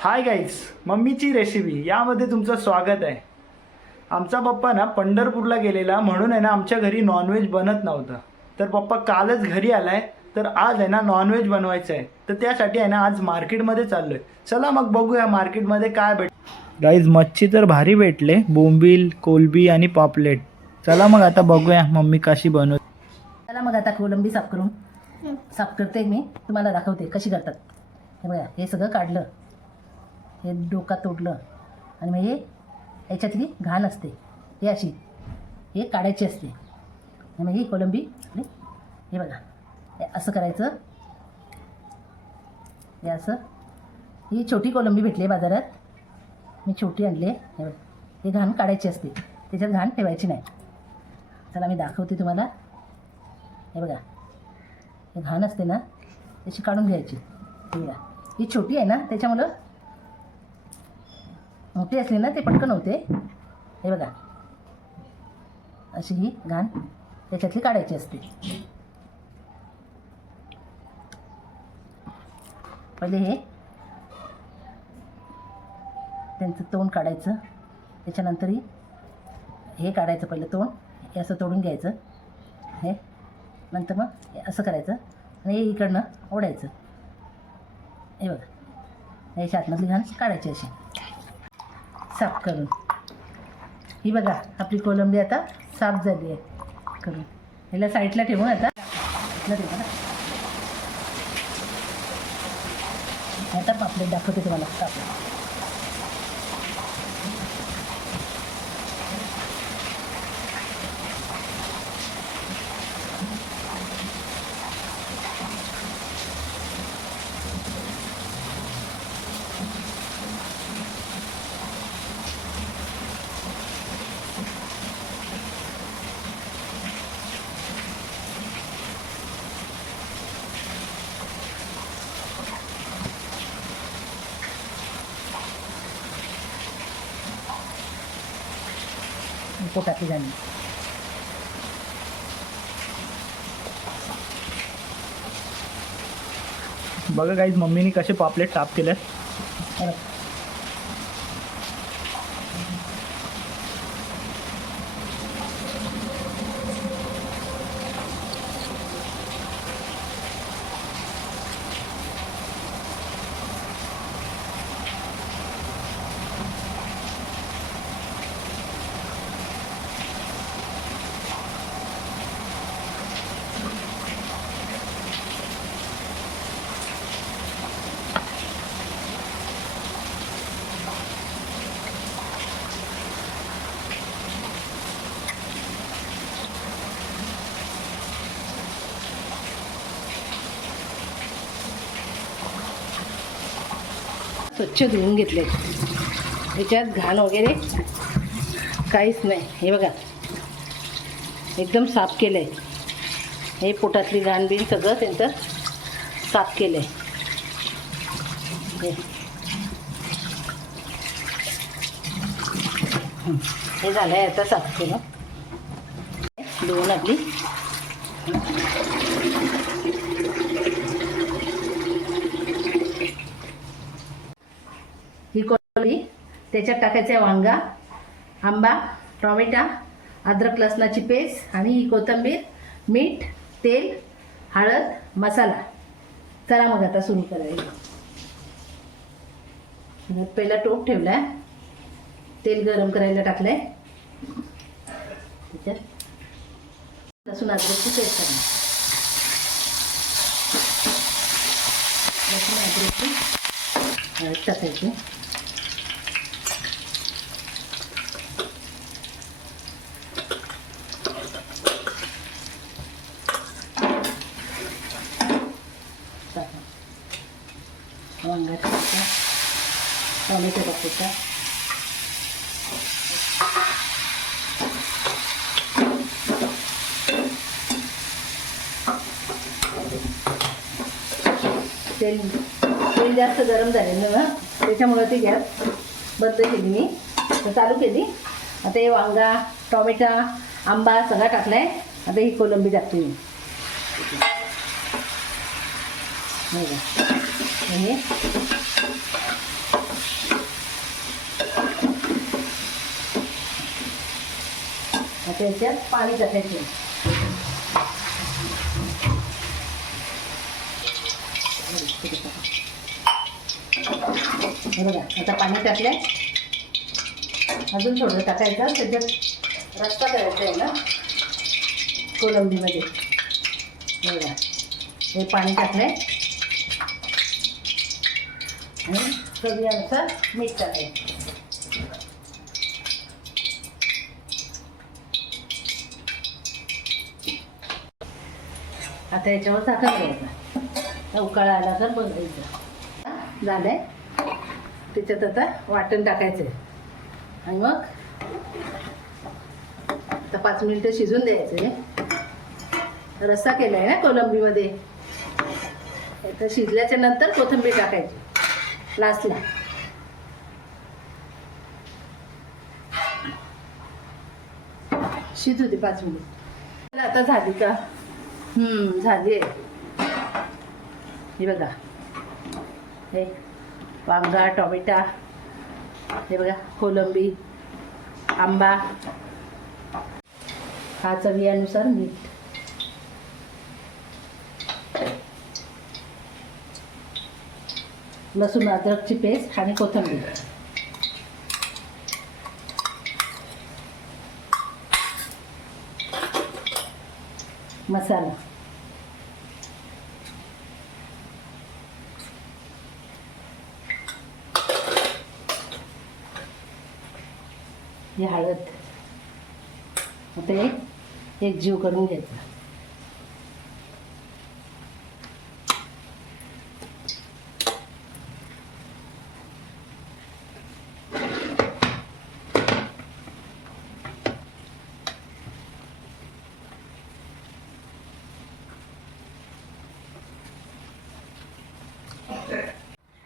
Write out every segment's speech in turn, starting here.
Hi guys मम्मीची recipe यामध्ये तुमचं स्वागत आहे. आमचा पप्पा ना पंढरपूरला गेलेला म्हणून आहे ना आमच्या घरी नॉनव्हेज बनत नव्हतं. तर पप्पा कालच घरी आलाय तर आज आहे ना नॉनव्हेज बनवायचं आहे. तर त्यासाठी आहे ना आज मार्केटमध्ये चाललोय. चला मग बघूया मार्केटमध्ये काय भेट गाईज मच्छी तर भारी भेटले. बोंबील कोलबी आणि पापलेट. चला मग आता बघूया मम्मी कशी बनव चला मग आता कोलंबी साफ करून साफ करते मी. तुम्हाला दाखवते कशी करतात. हे बघा हे सगळं काढलं. हे डोका तोडलं. आणि मग हे याच्यातली घाण असते. हे अशी. हे काढायची असते. आणि मग ही कोलंबी हे बघा. हे असं करायचं. हे असं. ही छोटी कोलंबी भेटली आहे बाजारात. मी छोटी आणली आहे. हे बघा. हे घाण काढायची असते. त्याच्यात घाण ठेवायची नाही. चला मी दाखवते तुम्हाला. हे बघा. हे घाण असते ना त्याची काढून घ्यायची. हे बघा. ही छोटी आहे ना त्याच्यामुळं मोठी असली ना ते पटकन होते. हे बघा. अशी ही घाण त्याच्यातली काढायची असते. पहिले हे त्यांचं तोंड काढायचं. त्याच्यानंतरही हे काढायचं पहिलं तोंड. हे असं तोडून घ्यायचं. हे. नंतर मग हे असं करायचं. आणि हे इकडनं ओढायचं. हे बघा. हे शातनातली घाण काढायची अशी. साफ करून ही बघा आपली कोलंबी आता साफ झाली आहे. करून ह्याला साईडला ठेवून आता. आता पापलेट दाखवते तुम्हाला. पापलेट पोटातली घाण बघा काहीच मम्मीने कसे पापलेट साफ केले स्वच्छ धुवून घेतले ह्याच्यात घाण वगैरे काहीच नाही. हे बघा. एकदम साफ केलं आहे हे पोटातली घाण बिण सगळं त्यांचं साफ केलं आहे हे झालं आहे आता साफ केलं धुवून आपली ही कोळंबी त्याच्यात टाकायचं आहे वांगा आंबा टॉमॅटा अद्रक लसणाची पेस्ट आणि ही कोथिंबीर मीठ तेल हळद मसाला. चला मग आता सुरू करायला. पहिला टोप ठेवला आहे तेल गरम करायला टाकलं आहे त्याच्यात लसूण अद्रकची पेस्ट टाकली लसूण अद्रकची हळद टाकायची. वांग्याचा टाकायचा टोमॅटो टाकायचा तेल तेल जास्त गरम झालेलं ना त्याच्यामुळं ती गॅस बंद केली मी. तर चालू केली. आता हे वांगा टॉमॅटा आंबा सगळा टाकलाय. आता ही कोलंबी टाकते मी. त्याच्यात पाणी टाकायचे. बघा आता पाणी टाकले अजून थोडं टाकायचं. त्याच्यात रस्ता करायचा आहे ना? कोलंबीमध्ये. बघा हे पाणी टाकलं आहे आणि चवीनुसार मीठ टाकायचं आता याच्यावर साखर घ्यायचा आता उकाळा आला तर बघायचं झालंय त्याच्यात आता वाटण टाकायचं आहे आणि मग आता पाच मिनिटं शिजून द्यायचं आहे रस्सा केला आहे ना कोलंबीमध्ये तर शिजल्याच्या नंतर कोथिंबीर टाकायची लास्टला शिजू दे पाच मिनिट. आता झाली का? हम्म झाली आहे. हे बघा. हे वांगा टोमॅटा. हे बघा कोलंबी आंबा. हा चवीनुसार मीठ. लसूण अद्रकची पेस्ट आणि कोथिंबीर. मसाला. ही हळद. आता एक जीव करून घ्यायचा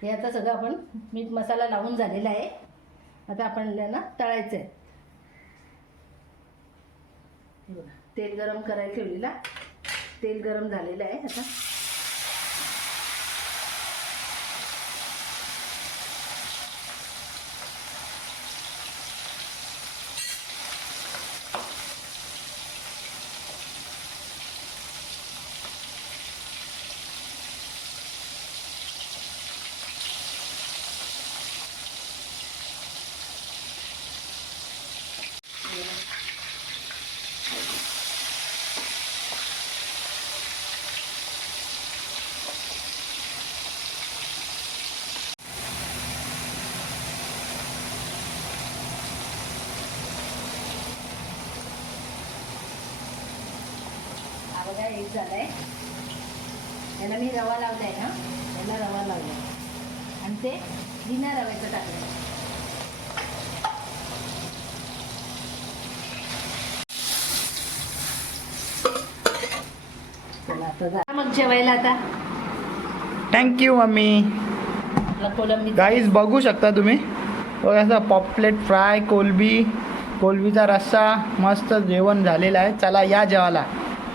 हे आता सगळं आपण मीठ मसाला लावून झालेला आहे. आता आपण ना तळायचं आहे तेल गरम करायला ठेवलेला तेल गरम झालेलं आहे आता हा बघा एक झालाय. याला मी रवा लावलाय ना याला रवा लावलाय. आणि ते बिना रव्याचं टाकलं मग जेवायला आता. थँक्यू मम्मी गाईज बघू शकता तुम्ही? बघा असं पॉपलेट फ्राय कोलबी कोलबीचा रस्सा मस्त जेवण झालेला आहे. चला या जेवायला.